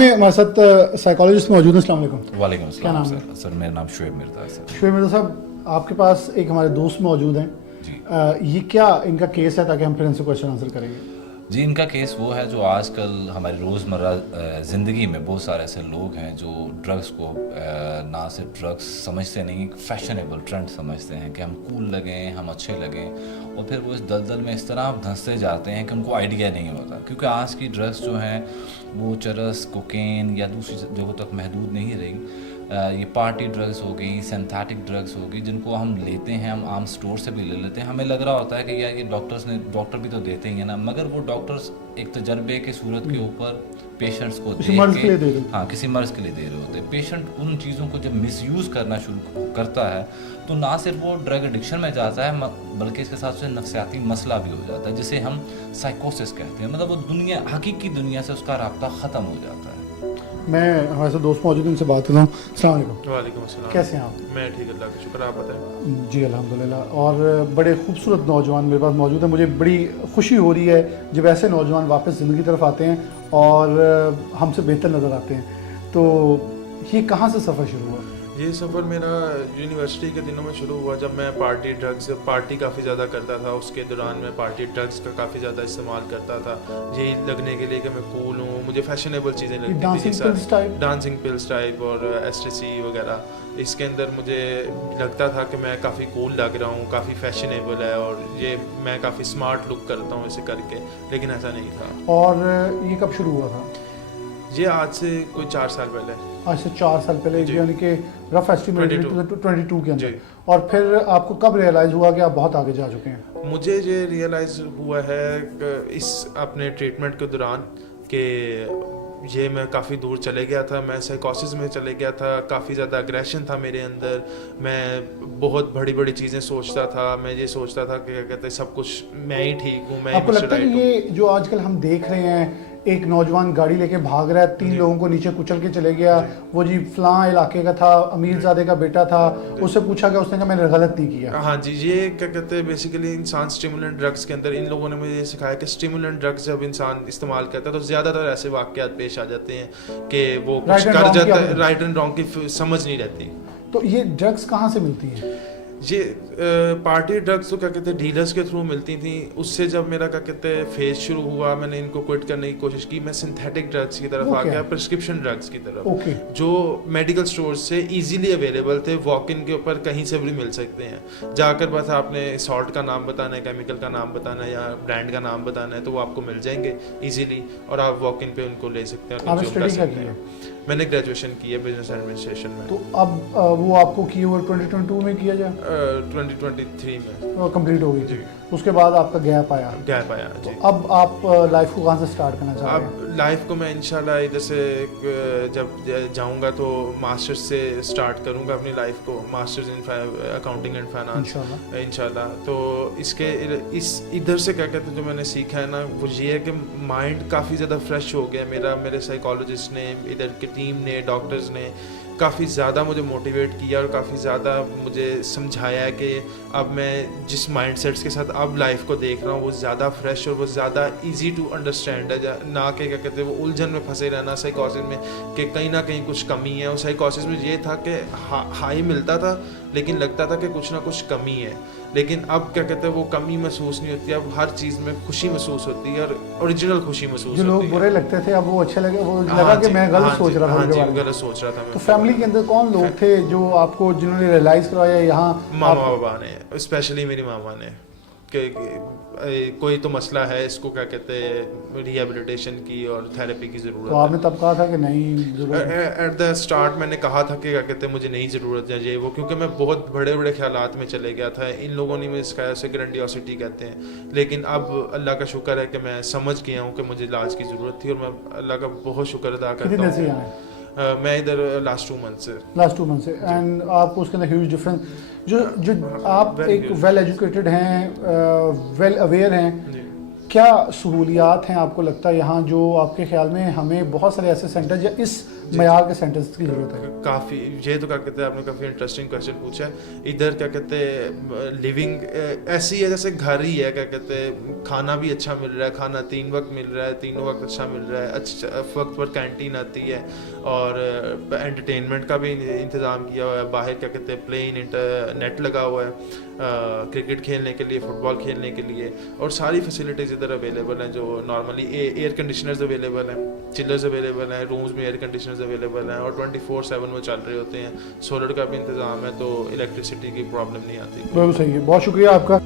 हमारे साथ साइकोलॉजिस्ट मौजूद हैं। अस्सलाम वालेकुम। वालेकुम क्या नाम अस्सलाम सर मेरा नाम शुएब मिर्ज़ा है सर। शुएब मिर्ज़ा साहब, आपके पास एक हमारे दोस्त मौजूद हैं। जी ये क्या इनका केस है, ताकि हम फिर इनसे क्वेश्चन आंसर करेंगे। जी इनका केस वो है जो आजकल हमारी रोज़मर्रा ज़िंदगी में बहुत सारे ऐसे लोग हैं जो ड्रग्स को ना सिर्फ ड्रग्स समझते नहीं, फैशनेबल ट्रेंड समझते हैं कि हम कूल लगें, हम अच्छे लगें, और फिर वो इस दलदल में इस तरह धंसते जाते हैं कि उनको आइडिया नहीं होता। क्योंकि आज की ड्रग्स जो हैं वो चरस, कोकेन या दूसरी जगहों तक महदूद नहीं रही। ये पार्टी ड्रग्स हो गई, सिंथेटिक ड्रग्स हो गई, जिनको हम लेते हैं, हम आम स्टोर से भी ले लेते हैं। हमें लग रहा होता है कि यार ये डॉक्टर भी तो देते ही हैं ना, मगर वो डॉक्टर्स एक तजर्बे के सूरत के ऊपर पेशेंट्स को किसी मर्ज के लिए दे रहे हाँ किसी मर्ज़ के लिए दे रहे होते हैं। पेशेंट उन चीज़ों को जब मिसयूज़ करना शुरू करता है तो ना सिर्फ वो ड्रग एडिक्शन में जाता है, बल्कि इसके साथ साथ नफ्सियाती मसला भी हो जाता है, जिसे हम साइकोसिस कहते हैं। मतलब वो दुनिया, हकीकी दुनिया से उसका राब्ता ख़त्म हो जाता है। मैं हमारे साथ दोस्त मौजूद हैं, उनसे बात करता हूँ। अस्सलाम वालेकुम। वालेकुम अस्सलाम। कैसे हैं आप? मैं ठीक, अल्लाह का शुक्र, आप बताएं। जी अल्हम्दुलिल्लाह। और बड़े खूबसूरत नौजवान मेरे पास मौजूद हैं। मुझे बड़ी खुशी हो रही है जब ऐसे नौजवान वापस ज़िंदगी की तरफ आते हैं और हमसे बेहतर नज़र आते हैं। तो ये कहाँ से सफ़र शुरू हुआ? ये सफ़र मेरा यूनिवर्सिटी के दिनों में शुरू हुआ, जब मैं पार्टी काफ़ी ज़्यादा करता था। उसके दौरान मैं पार्टी ड्रग्स का काफ़ी ज़्यादा इस्तेमाल करता था, यही लगने के लिए कि मैं कूल हूँ, मुझे फैशनेबल चीज़ें लगती थी। डांसिंग पिल्स टाइप और एस्टेसी वगैरह। इसके अंदर मुझे लगता था कि मैं काफ़ी कूल लग रहा हूँ, काफ़ी फैशनेबल है, और ये मैं काफ़ी स्मार्ट लुक करता हूँ इसे करके, लेकिन ऐसा नहीं था। और ये कब शुरू हुआ था? ये आज से कोई 4 साल पहले। आज से 4 साल पहले, यानी कि रफ एस्टिमेट 22 के अंदर। और फिर आपको कब रियलाइज़ हुआ कि आप बहुत आगे जा चुके हैं? मुझे ये रियलाइज़ हुआ है इस अपने ट्रीटमेंट के दौरान कि ये मैं काफ़ी दूर चले गया था, मैं साइकोसिस में चले गया था, काफ़ी ज़्यादा अग्रेशन था मेरे अंदर। मैं बहुत बड़ी बड़ी चीज़ें सोचता था, मैं ये सोचता था कि क्या कहते हैं, सब कुछ मैं ही ठीक हूँ, मैं आपको लगता है कि ये जो आजकल हम देख रहे हैं, एक नौजवान गाड़ी लेके भाग रहा है, 3 लोगों को नीचे कुचल के चले गया, वो जी फलां इलाके का था, अमीरजादे का बेटा था, उससे पूछा गया, उसने कहा मैंने गलत नहीं किया। हाँ जी, ये क्या कहते हैं, बेसिकली इंसान स्टिमुलेंट ड्रग्स के अंदर, इन लोगों ने मुझे ये सिखाया कि स्टिमुलेंट ड्रग्स जब इंसान इस्तेमाल करता है तो ज़्यादातर ऐसे वाक़यात पेश आ जाते हैं कि वो कुछ कर जाता है, राइट एंड रॉन्ग की समझ नहीं रहती। तो ये ड्रग्स कहाँ से मिलती हैं? ये पार्टी ड्रग्स तो क्या कहते हैं डीलर्स के थ्रू मिलती थी। उससे जब मेरा क्या कहते हैं फेज शुरू हुआ, मैंने इनको क्विट करने की कोशिश की, मैं सिंथेटिक ड्रग्स की तरफ आ गया, प्रिस्क्रिप्शन ड्रग्स की तरफ, जो मेडिकल स्टोर से इजीली अवेलेबल थे, वॉक इन के ऊपर कहीं से भी मिल सकते हैं। जाकर बस आपने सॉल्ट का नाम बताना है, केमिकल का नाम बताना है या ब्रांड का नाम बताना है, तो वो आपको मिल जाएंगे इजीली, और आप वॉक इन पे उनको ले सकते हैं, कंज्यूम कर सकते हैं। मैंने ग्रेजुएशन की है बिजनेस एडमिनिस्ट्रेशन में। तो अब वो आपको की हुआ 2022 में किया जाए? 2023 में कंप्लीट हो गई जी। उसके बाद आपका गैप आया जी। तो अब आप लाइफ को कहाँ से स्टार्ट करना चाह रहे हैं? अब लाइफ को मैं इंशाल्लाह इधर से जब जाऊंगा तो मास्टर्स से स्टार्ट करूंगा अपनी लाइफ को, masters in accounting and finance इंशाल्लाह। तो इस इधर से क्या कहते हैं, जो मैंने सीखा है ना, वो ये है कि माइंड काफ़ी ज़्यादा फ्रेश हो गया मेरा। मेरे साइकोलॉजिस्ट ने, इधर की टीम ने, डॉक्टर्स ने काफ़ी ज़्यादा मुझे मोटिवेट किया और काफ़ी ज़्यादा मुझे समझाया है कि अब मैं जिस माइंडसेट्स के साथ अब लाइफ को देख रहा हूँ वो ज़्यादा फ्रेश और वो ज़्यादा इजी टू अंडरस्टैंड है, ना कि क्या कहते हैं वो उलझन में फंसे रहना साइकोसिस में कि कहीं ना कहीं कुछ कमी है। और साइकोसिस में ये था कि हाई मिलता था, लेकिन लगता था कि कुछ ना कुछ कमी है, लेकिन अब क्या कहते हैं वो कमी महसूस नहीं होती, अब हर चीज़ में खुशी महसूस होती है, और ओरिजिनल खुशी महसूस होती है। जो लोग बुरे लगते थे अब वो अच्छे लगे, वो लगा कि मैं गलत सोच रहा था। गलत सोच रहा था। तो फैमिली के अंदर कौन लोग थे जो आपको, जिन्होंने रियलाइज करवाया? यहाँ मामा बाबा ने, स्पेशली मेरी मामा ने, कि कोई तो मसला है, इसको क्या कहते हैं रिहेबिलिटेशन की और थेरेपी की ज़रूरत है। तो आपने तब कहा था कि नहीं ज़रूरत? एट द स्टार्ट मैंने कहा था कि क्या कहते हैं मुझे नहीं ज़रूरत है ये वो, क्योंकि मैं बहुत बड़े बड़े ख्यालात में चले गया था। इन लोगों ने मुझे सिखाया, उसे ग्रैंडियोसिटी कहते हैं, लेकिन अब अल्लाह का शुक्र है कि मैं समझ गया हूँ कि मुझे इलाज की ज़रूरत थी, और मैं अल्लाह का बहुत शुक्र अदा करता हूँ। मैं इधर लास्ट 2 मंथ से। एंड आपको उसके अंदर ह्यूज डिफरेंस, जो आप एक वेल एजुकेटेड हैं, वेल अवेयर हैं, क्या सहूलियात हैं आपको लगता है यहाँ, जो आपके ख्याल में हमें बहुत सारे ऐसे सेंटर्स या इस मयार के सेंटर्स की ज़रूरत है? काफ़ी, ये तो क्या कहते हैं, आपने काफ़ी इंटरेस्टिंग क्वेश्चन पूछा है। इधर क्या कहते हैं लिविंग ऐसी है जैसे घर ही है, क्या कहते हैं खाना भी अच्छा मिल रहा है, खाना 3 वक्त मिल रहा है, तीनों वक्त अच्छा मिल रहा है, अच्छा वक्त पर कैंटीन आती है, और एंटरटेनमेंट का भी इंतज़ाम किया हुआ है। बाहर क्या कहते हैं प्लेन नेट लगा हुआ है क्रिकेट खेलने के लिए, फुटबॉल खेलने के लिए, और सारी फैसिलिटीज़ इधर अवेलेबल हैं। जो नॉर्मली एयर कंडीशनर्स अवेलेबल हैं, चिलर्स अवेलेबल हैं, रूम्स में एयर कंडीशनर्स अवेलेबल हैं, और 24/7 वो चल रहे होते हैं। सोलर का भी इंतज़ाम है, तो इलेक्ट्रिसिटी की प्रॉब्लम नहीं आती। बिल्कुल सही है, बहुत शुक्रिया आपका।